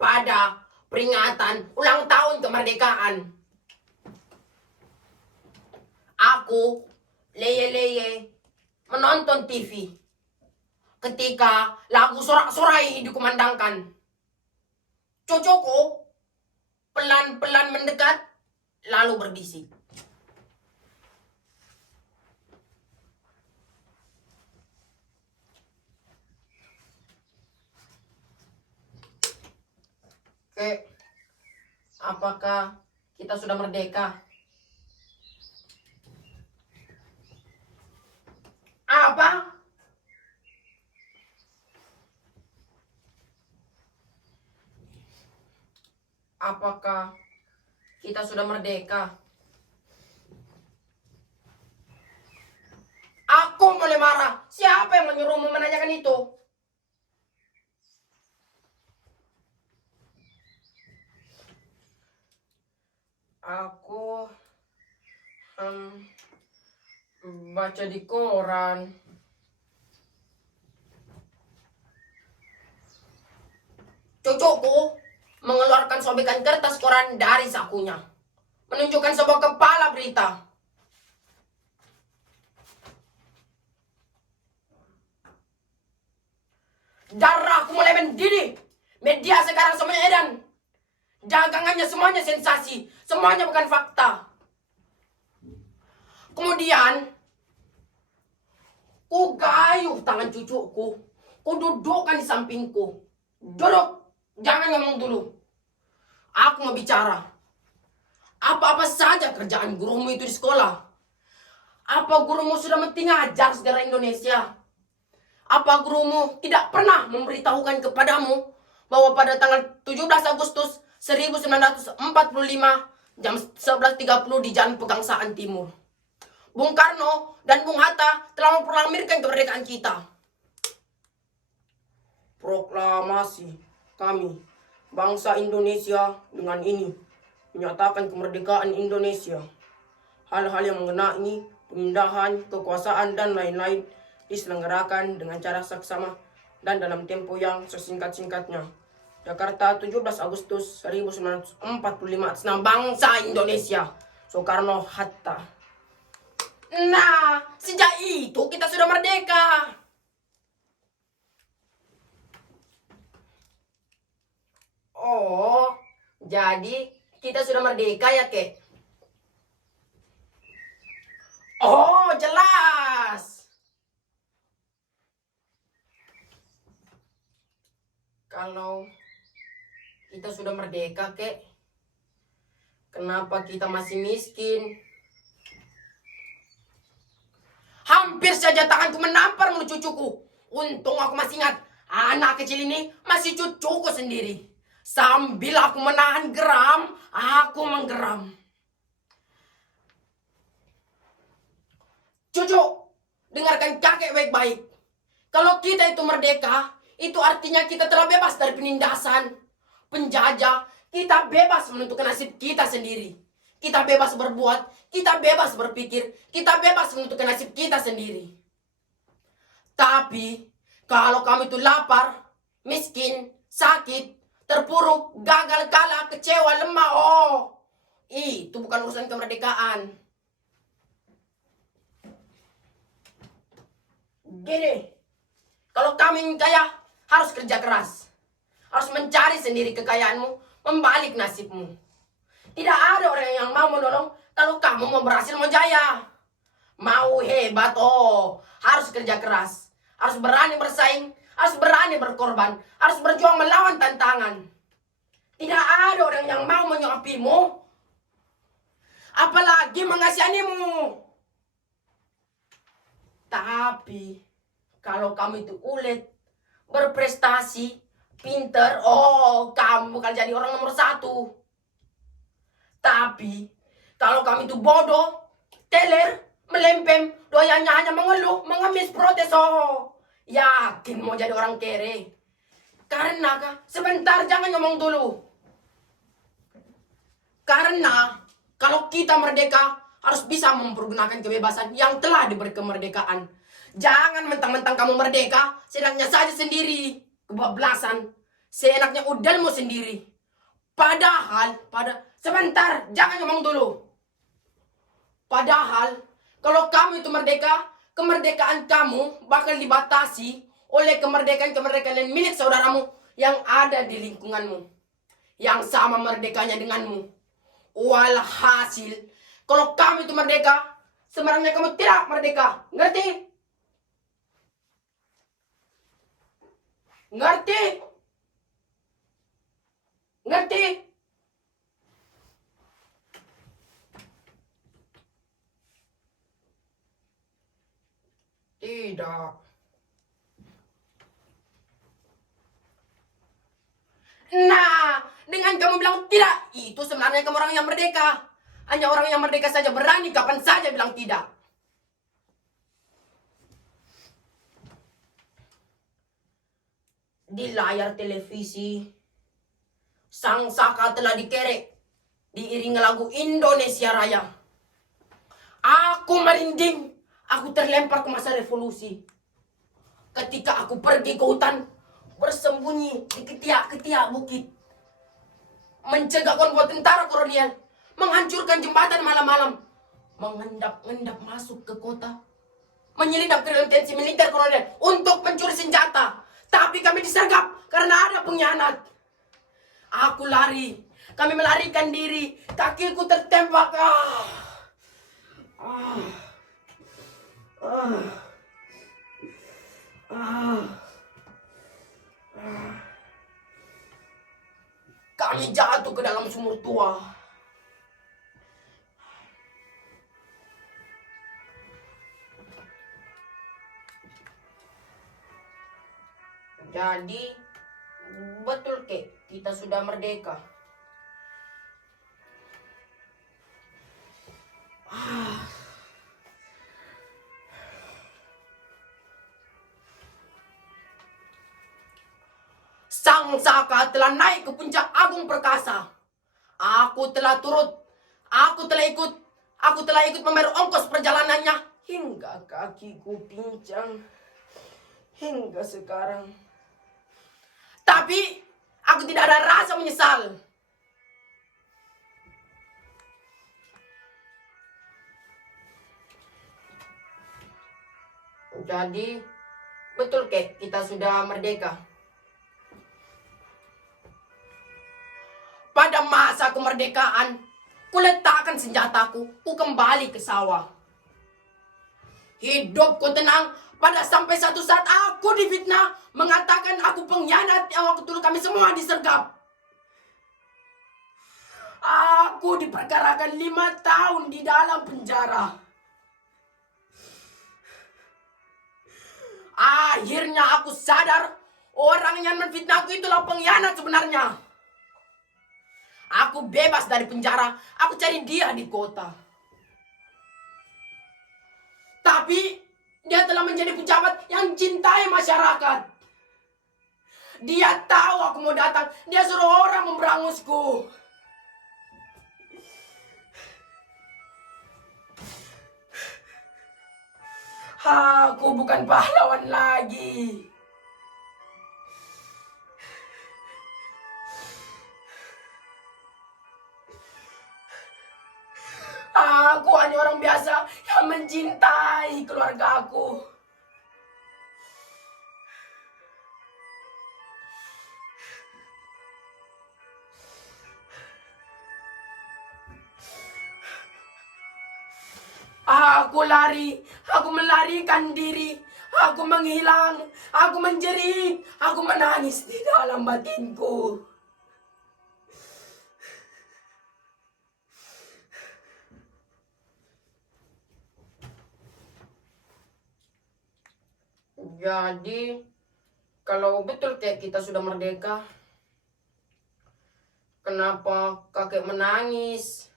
Pada peringatan ulang tahun kemerdekaan, aku leye-leye menonton TV ketika lagu sorak-sorai dikumandangkan. Cucuku pelan-pelan mendekat lalu berbisik, "Kek, apakah kita sudah merdeka?" "Apa?" "Apakah kita sudah merdeka?" Aku mulai marah. Siapa yang menyuruhmu menanyakan itu? Aku baca di koran. Cucuku mengeluarkan sobekan kertas koran dari sakunya, menunjukkan sebuah kepala berita. Darahku mulai mendidih. Media sekarang semuanya edan. Dagangannya semuanya sensasi. Semuanya bukan fakta. Kemudian, ku gayuh tangan cucuku. Ku dudukkan di sampingku. "Duduk, jangan ngomong dulu. Aku mau bicara. Apa-apa saja kerjaan gurumu itu di sekolah? Apa gurumu sudah mesti ngajar sejarah Indonesia? Apa gurumu tidak pernah memberitahukan kepadamu bahwa pada tanggal 17 Agustus 1945 jam 11.30 di Jalan Pegangsaan Timur, Bung Karno dan Bung Hatta telah memproklamirkan kemerdekaan kita. Proklamasi kami, bangsa Indonesia, dengan ini menyatakan kemerdekaan Indonesia. Hal-hal yang mengenai pemindahan kekuasaan dan lain-lain diselenggarakan dengan cara saksama dan dalam tempo yang sesingkat-singkatnya. Jakarta, 17 Agustus 1945, atas nama bangsa Indonesia. Soekarno-Hatta." Nah, sejak itu kita sudah merdeka. Oh, jadi kita sudah merdeka ya, Kek? Oh, jelas. Kalau kita sudah merdeka, Kek, kenapa kita masih miskin? Hampir saja tanganku menampar mulut cucuku. Untung aku masih ingat, anak kecil ini masih cucuku sendiri. Sambil aku menahan geram, aku menggeram. "Cucu, dengarkan kakek baik-baik. Kalau kita itu merdeka, itu artinya kita telah bebas dari penindasan, penjajah. Kita bebas menentukan nasib kita sendiri. Kita bebas berbuat, kita bebas berpikir, kita bebas menentukan nasib kita sendiri." Tapi kalau kamu itu lapar, miskin, sakit, terpuruk, gagal, kalah, kecewa, lemah, itu bukan urusan kemerdekaan. Gini, kalau kamu ingin kaya, harus kerja keras. Harus mencari sendiri kekayaanmu, membalik nasibmu. Tidak ada orang yang mau menolong kalau kamu mau berhasil, mau jaya. Mau hebat, harus kerja keras. Harus berani bersaing, harus berani berkorban, harus berjuang melawan tantangan. Tidak ada orang yang mau menyuapimu, apalagi mengasihanimu. Tapi kalau kamu itu ulet, berprestasi, pinter, kamu bakal jadi orang nomor 1. Tapi kalau kamu itu bodoh, teler, melempem, doyannya hanya mengeluh, mengemis, protes, yakin mau jadi orang kere. Karena sebentar, jangan ngomong dulu. Karena kalau kita merdeka, harus bisa mempergunakan kebebasan yang telah diberi kemerdekaan. Jangan mentang-mentang kamu merdeka, seenaknya saja sendiri, kebablasan, seenaknya udalmu sendiri. Padahal, sebentar, jangan ngomong dulu. Padahal, kalau kamu itu merdeka, kemerdekaan kamu bakal dibatasi oleh kemerdekaan yang milik saudaramu yang ada di lingkunganmu, yang sama merdekanya denganmu. Walhasil, kalau kamu itu merdeka, sebenarnya kamu tidak merdeka. Ngerti? Ngerti? Ngerti? Tidak. Nah, dengan kamu bilang tidak, itu sebenarnya kamu orang yang merdeka. Hanya orang yang merdeka saja berani kapan saja bilang tidak. Di layar televisi, Sang Saka telah dikerek, diiringi lagu Indonesia Raya. Aku merinding, aku terlempar ke masa revolusi. Ketika aku pergi ke hutan, bersembunyi di ketiak-ketiak bukit, mencegah konvoi tentara kolonial, menghancurkan jembatan malam-malam, mengendap-endap masuk ke kota, menyelinap ke dalam tensi militer kolonial untuk mencuri senjata. Tapi kami disergap karena ada pengkhianat. Aku lari, kami melarikan diri, kakiku tertembak. Kami jatuh ke dalam sumur tua. Jadi, betul kita sudah merdeka. Sang Saka telah naik ke puncak agung perkasa. Aku telah turut, aku telah ikut membayar ongkos perjalanannya hingga kakiku pincang hingga sekarang. Tapi aku tidak ada rasa menyesal. Jadi, betul kita sudah merdeka. Pada masa kemerdekaan, kuletakkan senjataku, ku kembali ke sawah. Hidupku tenang pada sampai satu saat aku difitnah, mengatakan aku pengkhianat yang waktu dulu kami semua disergap. Aku diperkarakan 5 tahun di dalam penjara. Akhirnya aku sadar, orang yang menfitnahku itulah pengkhianat sebenarnya. Aku bebas dari penjara, aku cari dia di kota. Tapi dia telah menjadi pejabat yang cintai masyarakat. Dia tahu aku mau datang, dia suruh orang memberangusku. Aku bukan pahlawan lagi. Aku hanya orang biasa yang mencintai keluarga aku. Aku lari, aku melarikan diri, aku menghilang, aku menjerit, aku menangis di dalam batinku. Jadi, kalau betul kayak kita sudah merdeka, kenapa kakek menangis?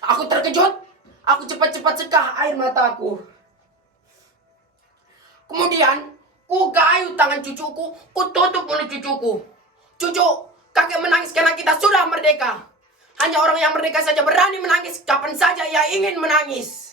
Aku terkejut, aku cepat-cepat cekah air mataku. Kemudian, ku gayuh tangan cucuku, ku tutup mulut cucuku. Cucu, kakek menangis karena kita sudah merdeka. Hanya orang yang merdeka saja berani menangis kapan saja ia ingin menangis.